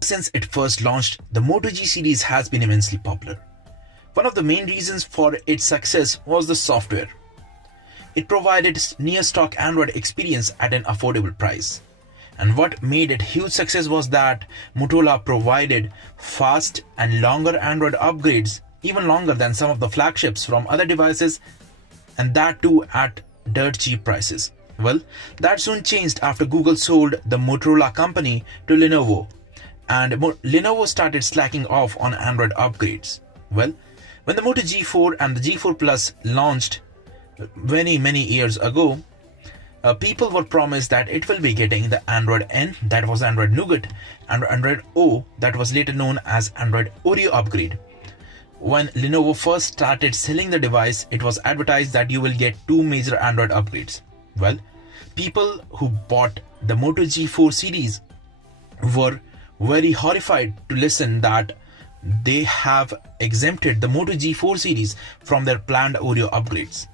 Since it first launched, the Moto G series has been immensely popular. One of the main reasons for its success was the software. It provided near-stock Android experience at an affordable price. And what made it huge success was that Motorola provided fast and longer Android upgrades, even longer than some of the flagships from other devices, and that too at dirt cheap prices. Well, that soon changed after Google sold the Motorola company to Lenovo, and Lenovo started slacking off on Android upgrades. Well, when the Moto G4 and the G4 Plus launched many years ago, people were promised that it will be getting the Android N, that was Android Nougat, and Android O, that was later known as Android Oreo upgrade. When Lenovo first started selling the device, it was advertised that you will get two major Android upgrades. Well, people who bought the Moto G4 series were very horrified to listen that they have exempted the Moto G4 series from their planned Oreo upgrades.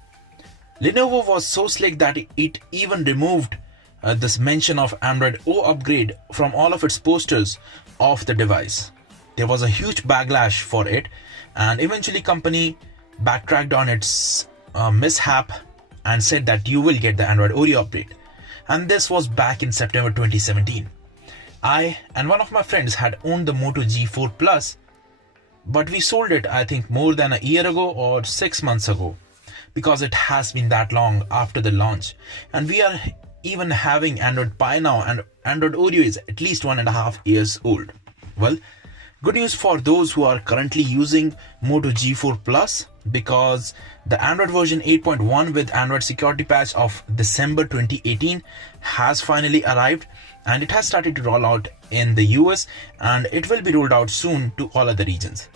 Lenovo was so slick that it even removed this mention of Android O upgrade from all of its posters of the device. There was a huge backlash for it, and eventually company backtracked on its mishap and said that you will get the Android Oreo update. And this was back in September 2017. I and one of my friends had owned the Moto G4 Plus, but we sold it I think more than a year ago or 6 months ago, because it has been that long after the launch. And we are even having Android Pie now, and Android Oreo is at least 1.5 years old. Well, good news for those who are currently using Moto G4 Plus, because the Android version 8.1 with Android security patch of December 2018 has finally arrived, and it has started to roll out in the US, and it will be rolled out soon to all other regions.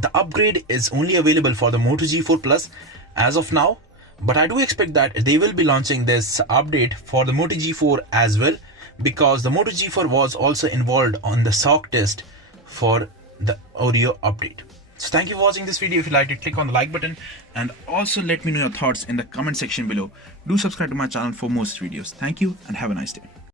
The upgrade is only available for the Moto G4 Plus as of now, but I do expect that they will be launching this update for the Moto G4 as well, because the Moto G4 was also involved on the SOC test for the Oreo update. So thank you for watching this video. If you liked it, click on the like button, and also let me know your thoughts in the comment section below. Do subscribe to my channel for more videos. Thank you and have a nice day.